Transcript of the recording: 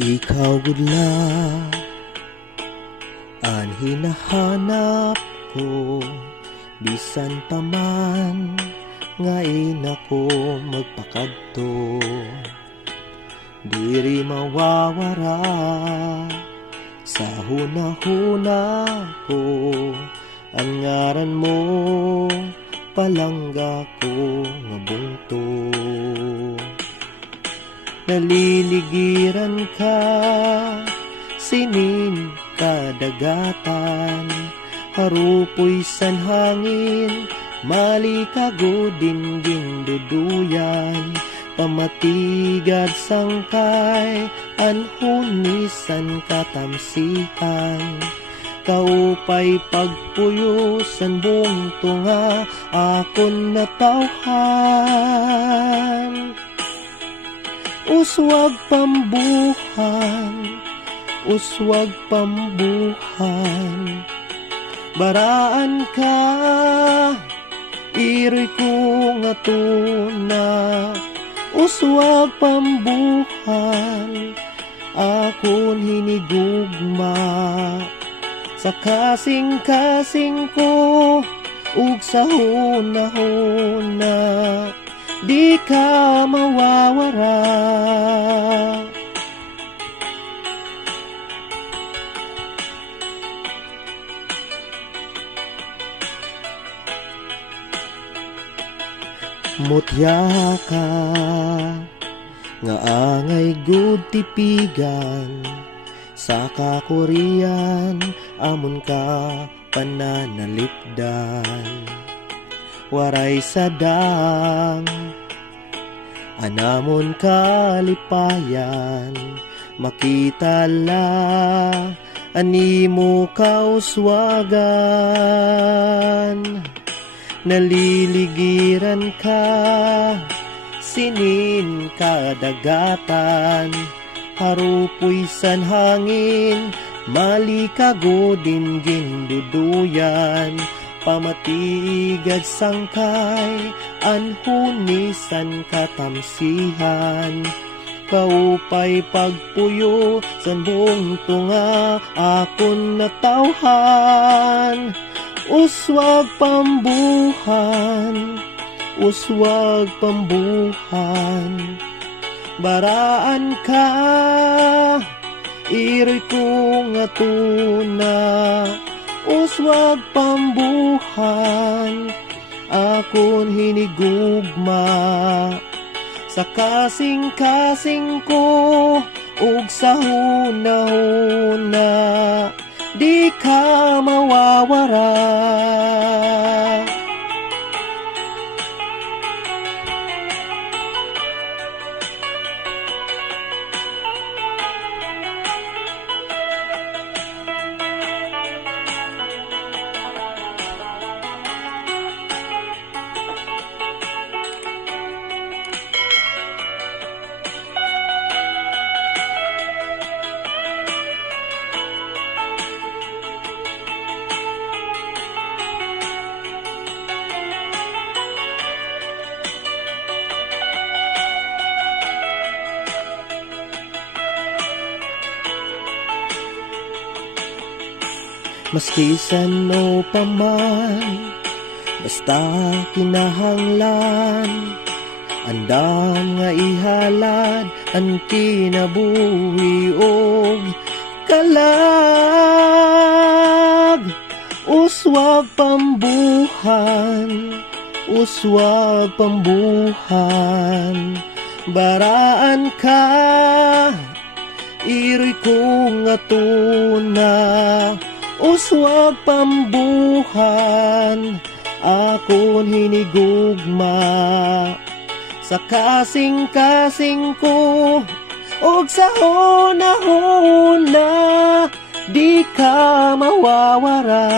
Ikaw gudla ang hinahanap ko, bisan pa man ngayon ako magpakadto. Diri mawawara sa hunahuna ko, ang ngaran mo palangga ko nga bungto. Naliligiran ka, sining kadagatan, harupoy san hangin, malikago dinggin duduyan, pamatigad sangkay, anhunisan katamsihan, kaupay pagpuyosan buong tunga, akon natawhan. Uswag pambuhan, uswag pambuhan, baraan ka, iri ko nga tuna. Uswag pambuhan, akon hinigugma, sa kasing-kasing ko, ug sa huna-huna, di ka mawawara. Mutya ka nga angay gud tipigan, sa kakurian amon ka pananalikdan. Waray sadang anamon kalipayan, makita la animo kauswagan. Naliligiran ka, sinin kadagatan, harupoy san hangin, malikago dinggin duduyan, pamatigad sangkay, anhunisan katamsihan, kaupay pagpuyo san buong tunga, akon natawhan. Uswag pambuhan, uswag pambuhan, baraan ka, iri ko nga tuna. Uswag pambuhan, akon hinigugma, sa kasing-kasing ko, ug sa huna-huna, di ka mawawara. Maski sano pa man, basta kinahanglan, andam nga ihalad ang kinabuhi og kalag. Uswag pambuhan, uswag pambuhan, baraan ka, iri ko nga tuna. Uswag pambuhan, akon hinigugma, sa kasing-kasing ko, ug sa huna-huna, di ka mawawara.